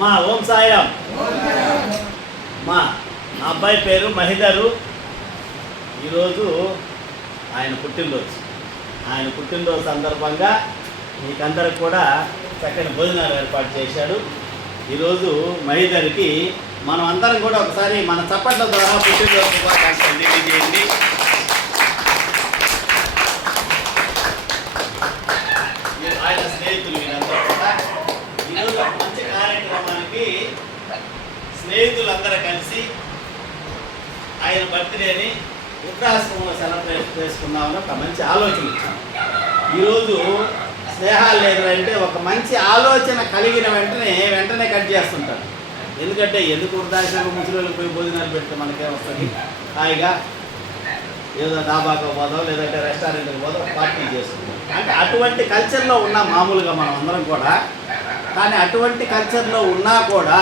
మా ఓం సాయిరామ్. మా అబ్బాయి పేరు మహిదరు. ఈరోజు ఆయన పుట్టినరోజు సందర్భంగా మీకందరికి కూడా చక్కని భోజనాలు ఏర్పాటు చేశాడు. ఈరోజు మహిదర్కి మనం అందరం కూడా ఒకసారి మన చప్పట్ల ద్వారా పుట్టినరోజు శుభాకాంక్షలు తెలియజేయండి. ఆయన స్నేహితులు వీరందరూ కూడా ఈరోజు మంచి కార్యక్రమానికి స్నేహితులందరూ కలిసి ఆయన బర్త్డేని వృద్ధాశ్రమంలో సెలబ్రేట్ చేసుకున్నామని ఒక మంచి ఆలోచన ఇచ్చాము. ఈరోజు స్నేహాలు లేదంటే ఒక మంచి ఆలోచన కలిగిన వెంటనే కట్ చేస్తుంటారు. ఎందుకు వృద్ధాశ్రమం ముసలిళ్ళకి పోయి భోజనాలు పెడితే మనకేం వస్తుంది? హాయిగా ఏదో డాబాకు పోదాం, లేదంటే రెస్టారెంట్కి పోదాం, పార్టీ చేసుకుంటాం. అంటే అటువంటి కల్చర్లో ఉన్న మామూలుగా మనం అందరం కూడా, కానీ అటువంటి కల్చర్లో ఉన్నా కూడా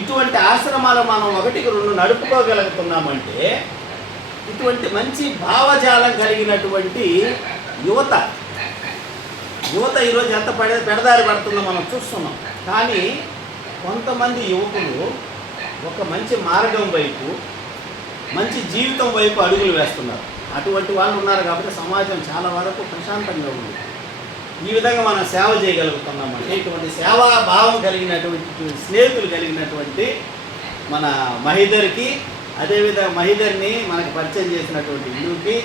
ఇటువంటి ఆశ్రమాలు మనం 1-2 నడుపుకోగలుగుతున్నామంటే ఇటువంటి మంచి భావజాలం కలిగినటువంటి యువత ఈరోజు ఎంత పెడదారి పడుతుందో మనం చూస్తున్నాం. కానీ కొంతమంది యువకులు ఒక మంచి మార్గం వైపు, మంచి జీవితం వైపు అడుగులు వేస్తున్నారు. అటువంటి వాళ్ళు ఉన్నారు కాబట్టి సమాజం చాలా వరకు ప్రశాంతంగా ఉంది. ఈ విధంగా మనం సేవ చేయగలుగుతున్నామంటే ఇటువంటి సేవా భావం కలిగినటువంటి స్నేహితులు కలిగినటువంటి మన మహిదర్కి, అదేవిధంగా మహిదర్ని మనకు పరిచయం చేసినటువంటి ఇల్లుకి,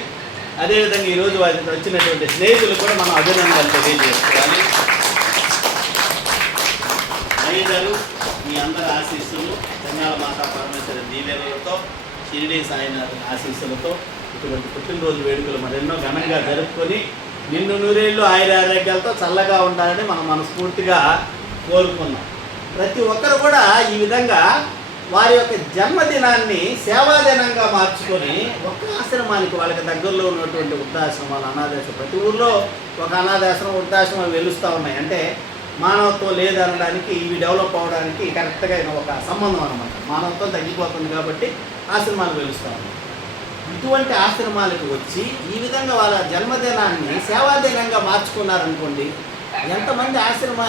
అదేవిధంగా ఈరోజు వారికి వచ్చినటువంటి స్నేహితులు కూడా మనం అభినందనలు తెలియజేసుకోవాలి. మహిదరు మీ అందరి ఆశీస్సులు, తెనాలి మాతా పరమేశ్వరి దీవెనలతో, షిరిడి సాయినాథ్ ఆశీస్సులతో ఇటువంటి పుట్టినరోజు వేడుకలు మరెన్నో ఘనంగా జరుపుకొని నిన్ను నూరేళ్ళు ఆరోగ్యాలతో చల్లగా ఉండాలని మనం మనస్ఫూర్తిగా కోరుకున్నాం. ప్రతి ఒక్కరు కూడా ఈ విధంగా వారి యొక్క జన్మదినాన్ని సేవాదినంగా మార్చుకొని ఒక ఆశ్రమానికి, వాళ్ళకి దగ్గరలో ఉన్నటువంటి వృద్ధాశ్రమాలు, అనాథాశ్రమం, ప్రతి ఊళ్ళో ఒక అనాథాశ్రమం, వృద్ధాశ్రమాలు వెలుస్తూ ఉన్నాయి. అంటే మానవత్వం లేదనడానికి, ఇవి డెవలప్ అవ్వడానికి కరెక్ట్గా ఒక సంబంధం అనమాట. మానవత్వం తగ్గిపోతుంది కాబట్టి ఆశ్రమాలు వెలుస్తూ ఉన్నాయి. ఇటువంటి ఆశ్రమాలకు వచ్చి ఈ విధంగా వాళ్ళ జన్మదినాన్ని సేవాదినంగా మార్చుకున్నారనుకోండి, ఎంతమంది ఆశ్రమం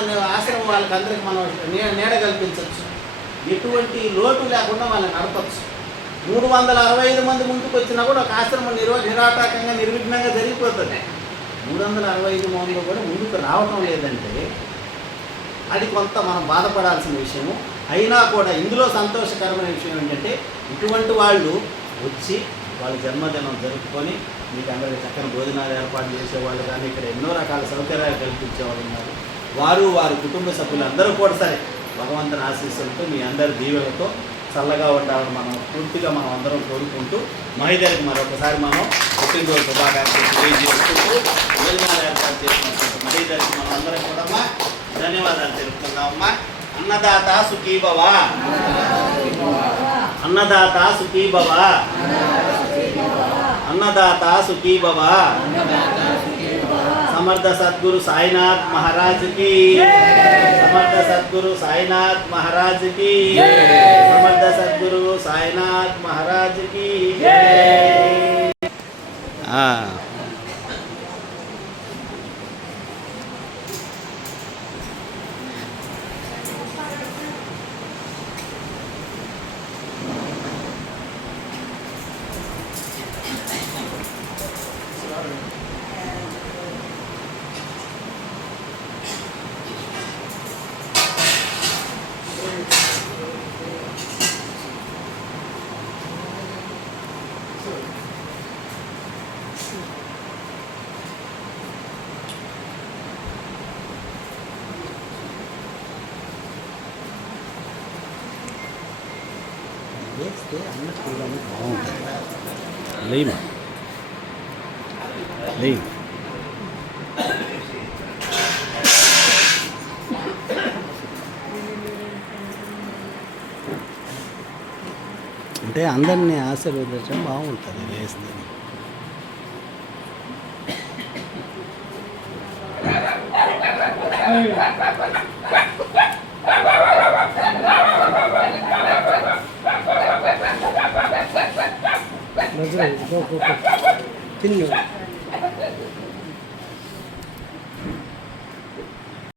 వాళ్ళకి అందరికి మనం నీడ కల్పించవచ్చు, ఎటువంటి లోటు లేకుండా వాళ్ళని నడపచ్చు. 365 మంది ముందుకు వచ్చినా కూడా ఒక ఆశ్రమం నిరాటకంగా నిర్విఘ్నంగా జరిగిపోతుంది. 365 మంది కూడా ముందుకు రావటం లేదంటే అది కొంత మనం బాధపడాల్సిన విషయము. అయినా కూడా ఇందులో సంతోషకరమైన విషయం ఏంటంటే ఇటువంటి వాళ్ళు వచ్చి వాళ్ళ జన్మదినం జరుపుకొని మీకు అందరికీ చక్కని భోజనాలు ఏర్పాటు చేసేవాళ్ళు, కానీ ఇక్కడ ఎన్నో రకాల సౌకర్యాలు కల్పించేవాళ్ళు ఉన్నారు. వారి కుటుంబ సభ్యులందరూ కూడా సరే భగవంతుని ఆశీస్సులతో, మీ అందరి దీవెలతో చల్లగా ఉండాలని మనం పూర్తిగా మనం అందరం కోరుకుంటూ మహిదర్కి మరొకసారి మనం పుట్టినరోజు శుభాకాంక్షలు తెలియజేసుకుంటూ భోజనాలు ఏర్పాటు చేసినటువంటి మహిదర్కి మనం అందరం కూడా ధన్యవాదాలు తెలుపుతున్నామమ్మా. అన్నదాత సుఖీభవ, అన్నదాత సుఖీభవ, అన్నదాత సుఖీభవ. సమర్థ సద్గురు సాయినాథ్ మహారాజ్ కి, సమర్థ సద్గురు సాయినాథ్ మహారాజ్ కి, సమర్థ సద్గురు సాయినాథ్ మహారాజ్ కి. వేస్తే అన్న చూడడానికి బాగుంటుంది. లేమా లేయి అంటే అందరినీ ఆశీర్వదించడం బాగుంటుంది వేస్తే. తిన్ను